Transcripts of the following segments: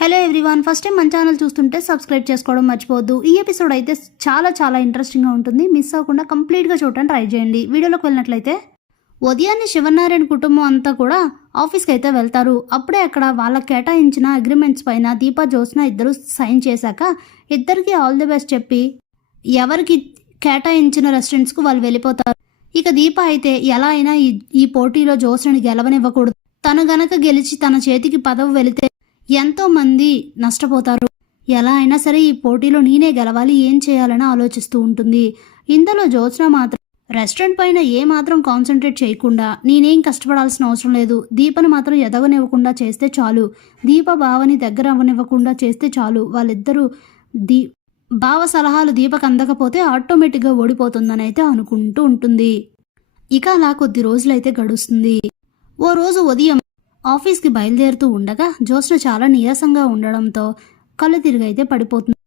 Hello everyone, first time మన channel చూస్తుంటే subscribe చేసుకోవడం మర్చిపోవద్దు. ఈ ఎపిసోడ్ అయితే చాలా ఇంట్రెస్టింగ్గా ఉంటుంది. మిస్ అవ్వకుండా కంప్లీట్గా చూడటానికి ట్రై చేయండి. వీడియోలోకి వెళ్ళినట్లయితే ఉదయాన్నే శివనారాయణ కుటుంబం అంతా కూడా ఆఫీస్కి అయితే వెళ్తారు. అప్పుడే అక్కడ వాళ్ళకి కేటాయించిన అగ్రిమెంట్స్ పైన దీపా జ్యోత్స్న ఇద్దరు సైన్ చేశాక ఇద్దరికి ఆల్ ది బెస్ట్ చెప్పి ఎవరికి కేటాయించిన రెస్టారెంట్స్కు వాళ్ళు వెళ్ళిపోతారు. ఇక దీప అయితే ఎలా అయినా ఈ పోటీలో జ్యోత్స్నని గెలవనివ్వకూడదు. తను గనక గెలిచి తన చేతికి పదవి వెళితే ఎంతో మంది నష్టపోతారు. ఎలా అయినా సరే ఈ పోటీలో నేనే గెలవాలి, ఏం చేయాలని ఆలోచిస్తూ ఉంటుంది. ఇందులో జ్యోత్స్న మాత్రం రెస్టారెంట్ పైన ఏ మాత్రం కాన్సన్ట్రేట్ చేయకుండా నేనేం కష్టపడాల్సిన అవసరం లేదు, దీపని మాత్రం ఎదగనివ్వకుండా చేస్తే చాలు, దీప బావని దగ్గర అవ్వనివ్వకుండా చేస్తే చాలు, వాళ్ళిద్దరూ బావ సలహాలు దీపకు అందకపోతే ఆటోమేటిక్గా ఓడిపోతుందని అయితే అనుకుంటూ ఉంటుంది. ఇక అలా కొద్ది రోజులైతే గడుస్తుంది. ఓ రోజు ఉదయం ఆఫీస్కి బయలుదేరుతూ ఉండగా జ్యోత్స్న చాలా నీరసంగా ఉండడంతో కళ్ళు తిరిగైతే పడిపోతుంది.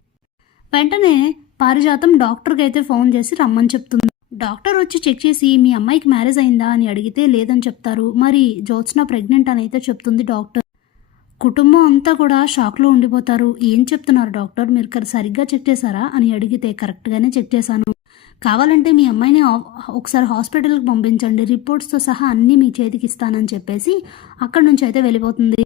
వెంటనే పారిజాతం డాక్టర్కి అయితే ఫోన్ చేసి రమ్మని చెప్తుంది. డాక్టర్ వచ్చి చెక్ చేసి మీ అమ్మాయికి మ్యారేజ్ అయిందా అని అడిగితే లేదని చెప్తారు. మరి జ్యోత్స్న ప్రెగ్నెంట్ అని అయితే చెప్తుంది డాక్టర్. కుటుంబం అంతా కూడా షాక్లో ఉండిపోతారు. ఏం చెప్తున్నారు డాక్టర్, మీరు సరిగ్గా చెక్ చేశారా అని అడిగితే కరెక్ట్గానే చెక్ చేశాను, కావాలంటే మీ అమ్మాయిని ఒకసారి హాస్పిటల్కి పంపించండి, రిపోర్ట్స్తో సహా అన్నీ మీ చేతికి ఇస్తానని చెప్పేసి అక్కడి నుంచి అయితే వెళ్ళిపోతుంది.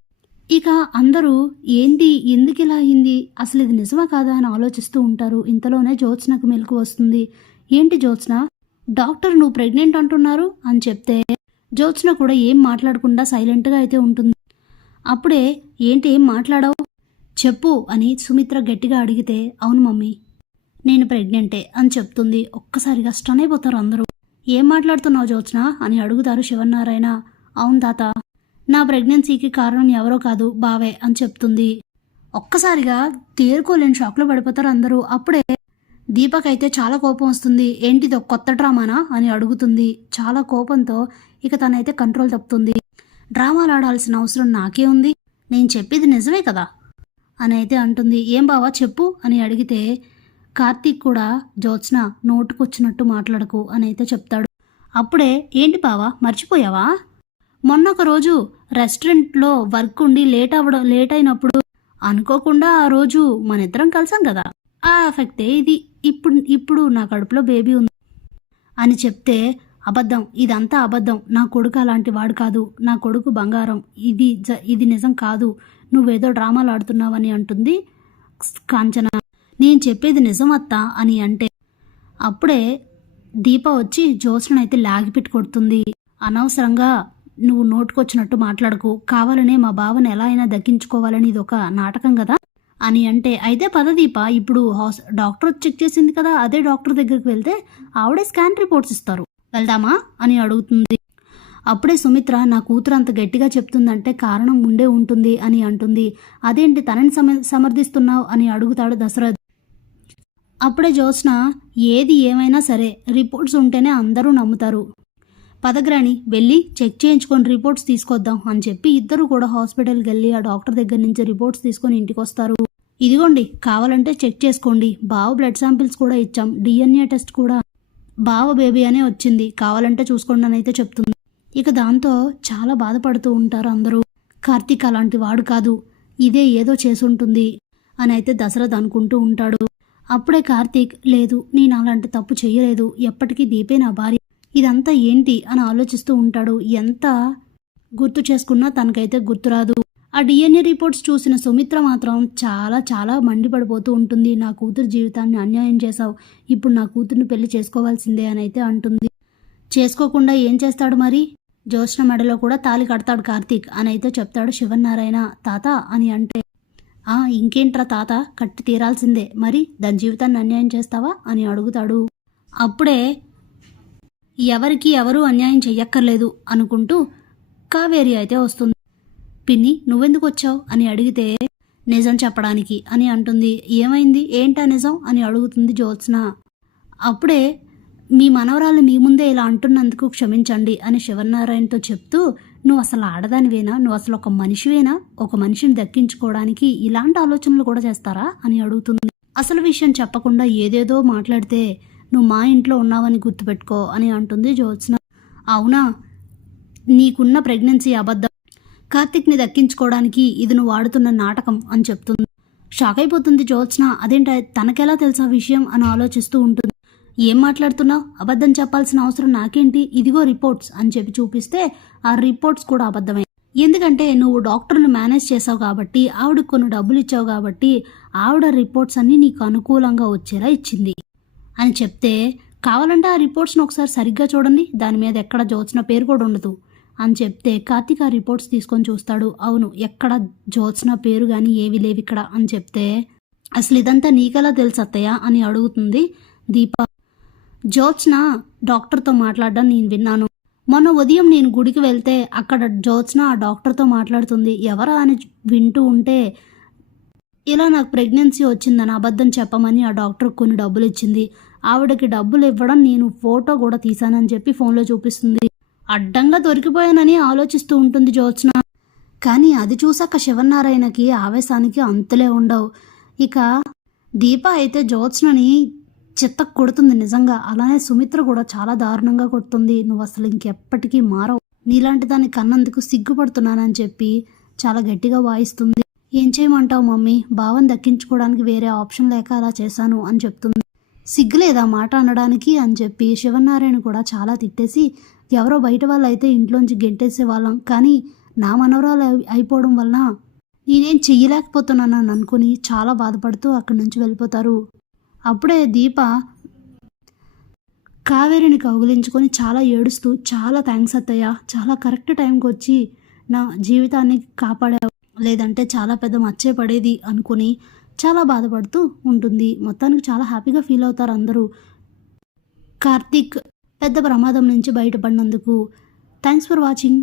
ఇక అందరూ ఏంటి, ఎందుకు ఇలా అయింది, అసలు ఇది నిజమా కాదా అని ఆలోచిస్తూ ఉంటారు. ఇంతలోనే జ్యోత్స్నకు మెలకు వస్తుంది. ఏంటి జ్యోత్స్న, డాక్టర్ నువ్వు ప్రెగ్నెంట్ అంటున్నారు అని చెప్తే జ్యోత్స్న కూడా ఏం మాట్లాడకుండా సైలెంట్గా అయితే ఉంటుంది. అప్పుడే ఏంటి ఏం మాట్లాడావు చెప్పు అని సుమిత్ర గట్టిగా అడిగితే అవును మమ్మీ నేను ప్రెగ్నెంటే అని చెప్తుంది. ఒక్కసారిగా స్టన్ అయిపోతారు అందరూ. ఏం మాట్లాడుతున్నావు జ్యోత్స్న అని అడుగుతారు శివనారాయణ. అవును తాత, నా ప్రెగ్నెన్సీకి కారణం ఎవరో కాదు బావే అని చెప్తుంది. ఒక్కసారిగా తేరుకోలేని షాక్లో పడిపోతారు అందరూ. అప్పుడే దీపకైతే చాలా కోపం వస్తుంది. ఏంటిదో కొత్త డ్రామానా అని అడుగుతుంది చాలా కోపంతో. ఇక తనైతే కంట్రోల్ తప్పుతుంది. డ్రామాలు ఆడాల్సిన అవసరం నాకే ఉంది, నేను చెప్పేది నిజమే కదా అని అయితే అంటుంది. ఏం బావా చెప్పు అని అడిగితే కార్తీక్ కూడా జ్యోత్స్న నోటుకొచ్చినట్టు మాట్లాడకు అని అయితే చెప్తాడు. అప్పుడే ఏంటి బావా మర్చిపోయావా, మొన్న ఒక రోజు రెస్టారెంట్లో వర్క్ ఉండి లేట్ అయినప్పుడు అనుకోకుండా ఆ రోజు మన ఇద్దరం కలిసాం కదా, ఆ ఎఫెక్టే ఇది, ఇప్పుడు నా కడుపులో బేబీ ఉంది అని చెప్తే అబద్ధం, ఇదంతా అబద్ధం, నా కొడుకు అలాంటి వాడు కాదు, నా కొడుకు బంగారం, ఇది నిజం కాదు, నువ్వేదో డ్రామాలు ఆడుతున్నావని అంటుంది కాంచన. నేను చెప్పేది నిజం అత్తా అని అంటే అప్పుడే దీప వచ్చి జ్యోత్స్న అయితే లాగిపెట్టి కొడుతుంది. అనవసరంగా నువ్వు నోటుకొచ్చినట్టు మాట్లాడకు, కావాలనే మా బావని ఎలా అయినా దక్కించుకోవాలని ఇది ఒక నాటకం కదా అని అంటే అయితే పద దీప, ఇప్పుడు డాక్టర్ చెక్ చేసింది కదా, అదే డాక్టర్ దగ్గరికి వెళ్తే ఆవిడే స్కాన్ రిపోర్ట్స్ ఇస్తారు, వెళ్దామా అని అడుగుతుంది. అప్పుడే సుమిత్ర నా కూతురు అంత గట్టిగా చెప్తుందంటే కారణం ఉండే ఉంటుంది అని అంటుంది. అదేంటి తనని సమర్థిస్తున్నావు అని అడుగుతాడు దశరథ్. అప్పుడే జ్యోత్స్న ఏది ఏమైనా సరే రిపోర్ట్స్ ఉంటేనే అందరూ నమ్ముతారు, పదగ్రాణి వెళ్ళి చెక్ చేయించుకొని రిపోర్ట్స్ తీసుకొద్దాం అని చెప్పి ఇద్దరు కూడా హాస్పిటల్కి వెళ్ళి ఆ డాక్టర్ దగ్గర నుంచి రిపోర్ట్స్ తీసుకొని ఇంటికి వస్తారు. ఇదిగోండి కావాలంటే చెక్ చేసుకోండి, బావ బ్లడ్ శాంపిల్స్ కూడా ఇచ్చాం, DNA టెస్ట్ కూడా బావ బేబీ అనే వచ్చింది, కావాలంటే చూసుకోండి అని అయితే చెప్తుంది. ఇక దాంతో చాలా బాధపడుతూ ఉంటారు అందరూ. కార్తీక్ అలాంటి వాడు కాదు, ఇదే ఏదో చేసుంటుంది అని అయితే దశరథ్ అనుకుంటూ ఉంటాడు. అప్పుడే కార్తీక్ లేదు నేను అలాంటి తప్పు చేయలేదు, ఎప్పటికీ దీపే నా భార్య, ఇదంతా ఏంటి అని ఆలోచిస్తూ ఉంటాడు. ఎంత గుర్తు చేసుకున్నా తనకైతే గుర్తురాదు. ఆ DNA రిపోర్ట్స్ చూసిన సుమిత్ర మాత్రం చాలా మండిపడిపోతూ ఉంటుంది. నా కూతురు జీవితాన్ని అన్యాయం చేశావు, ఇప్పుడు నా కూతుర్ని పెళ్లి చేసుకోవాల్సిందే అని అయితే అంటుంది. చేసుకోకుండా ఏం చేస్తాడు మరి, జ్యోత్స్న మెడలో కూడా తాళి కడతాడు కార్తీక్ అని అయితే చెప్తాడు శివనారాయణ. తాత అని అంటే ఇంకేంట్రా తాత, కట్టి తీరాల్సిందే, మరి దాని జీవితాన్ని అన్యాయం చేస్తావా అని అడుగుతాడు. అప్పుడే ఎవరికి ఎవరు అన్యాయం చెయ్యక్కర్లేదు అనుకుంటూ కావేరి అయితే వస్తుంది. పిన్ని నువ్వెందుకు వచ్చావు అని అడిగితే నిజం చెప్పడానికి అని అంటుంది. ఏమైంది, ఏంటా నిజం అని అడుగుతుంది జ్యోత్స్న. అప్పుడే మీ మనవరాలు మీ ముందే ఇలా అంటున్నందుకు క్షమించండి అని శివనారాయణతో చెప్తూ, నువ్వు అసలు ఆడదానివేనా, నువ్వు అసలు ఒక మనిషివేనా, ఒక మనిషిని దక్కించుకోవడానికి ఇలాంటి ఆలోచనలు కూడా చేస్తారా అని అడుగుతుంది. అసలు విషయం చెప్పకుండా ఏదేదో మాట్లాడితే నువ్వు మా ఇంట్లో ఉన్నావని గుర్తుపెట్టుకో అని అంటుంది జ్యోత్స్న. అవునా, నీకున్న ప్రెగ్నెన్సీ అబద్ధం, కార్తిక్ని దక్కించుకోవడానికి ఇది నువ్వు ఆడుతున్న నాటకం అని చెప్తుంది. షాక్ అయిపోతుంది జ్యోత్స్న. అదేంట తనకెలా తెలుసా విషయం అని ఆలోచిస్తూ ఉంటుంది. ఏం మాట్లాడుతున్నావు? అబద్ధం చెప్పాల్సిన అవసరం నాకేంటి? ఇదిగో రిపోర్ట్స్ అని చెప్పి చూపిస్తే ఆ రిపోర్ట్స్ కూడా అబద్ధమే. ఎందుకంటే నువ్వు డాక్టర్ని మేనేజ్ చేసావు కాబట్టి, ఆవిడకు కొన్ని డబ్బులు ఇచ్చావు కాబట్టి ఆవిడ రిపోర్ట్స్ అన్నీ నీకు అనుకూలంగా వచ్చేలా ఇచ్చింది అని చెప్తే, కావాలంటే ఆ రిపోర్ట్స్ని ఒకసారి సరిగ్గా చూడండి, దాని మీద ఎక్కడ జ్యోత్స్న పేరు కూడా ఉండదు అని చెప్తే కార్తీక్ ఆ రిపోర్ట్స్ తీసుకొని చూస్తాడు. అవును, ఎక్కడ జ్యోత్స్న పేరు కానీ ఏవి లేవు ఇక్కడ అని చెప్తే, అసలు ఇదంతా నీకెలా తెలుసు అత్తయ్య అని అడుగుతుంది దీప. జ్యోత్స్న డాక్టర్తో మాట్లాడడం నేను విన్నాను. మొన్న ఉదయం నేను గుడికి వెళ్తే అక్కడ జ్యోత్స్న ఆ డాక్టర్తో మాట్లాడుతుంది. ఎవరా అని వింటూ ఉంటే ఇలా నాకు ప్రెగ్నెన్సీ వచ్చిందని అబద్ధం చెప్పమని ఆ డాక్టర్ కొన్ని డబ్బులు ఇచ్చింది. ఆవిడకి డబ్బులు ఇవ్వడం నేను ఫోటో కూడా తీశానని చెప్పి ఫోన్లో చూపిస్తుంది. అడ్డంగా దొరికిపోయానని ఆలోచిస్తూ ఉంటుంది జ్యోత్స్న. కానీ అది చూసాక శివనారాయణకి ఆవేశానికి అంతులే ఉండవు. ఇక దీప అయితే జ్యోత్స్నని చిత్త కొడుతుంది నిజంగా. అలానే సుమిత్ర కూడా చాలా దారుణంగా కొడుతుంది. నువ్వు అసలు ఇంకెప్పటికీ మారవు, నీలాంటి దాన్ని కన్నందుకు సిగ్గుపడుతున్నానని చెప్పి చాలా గట్టిగా వాయిస్తుంది. ఏం చేయమంటావు మమ్మీ, భావం దక్కించుకోవడానికి వేరే ఆప్షన్ లేక అలా చేశాను అని చెప్తుంది. సిగ్గులేదా మాట అనడానికి అని చెప్పి శివనారాయణ కూడా చాలా తిట్టేసి, ఎవరో బయట వాళ్ళు అయితే ఇంట్లోంచి గెంటేసే వాళ్ళం, కానీ నా మనవరాలు అయిపోవడం వలన నేనేం చెయ్యలేకపోతున్నానని అనుకుని చాలా బాధపడుతూ అక్కడి నుంచి వెళ్ళిపోతారు. అప్పుడే దీప కావేరిని కౌగిలించుకొని చాలా ఏడుస్తూ, చాలా థ్యాంక్స్ అత్తయ్య, చాలా కరెక్ట్ టైంకి వచ్చి నా జీవితాన్ని కాపాడావు, లేదంటే చాలా పెద్ద మచ్చే పడేది అనుకుని చాలా బాధపడుతూ ఉంటుంది. మొత్తానికి చాలా హ్యాపీగా ఫీల్ అవుతారు అందరూ కార్తీక్ పెద్ద ప్రమాదం నుంచి బయటపడినందుకు. Thanks for watching.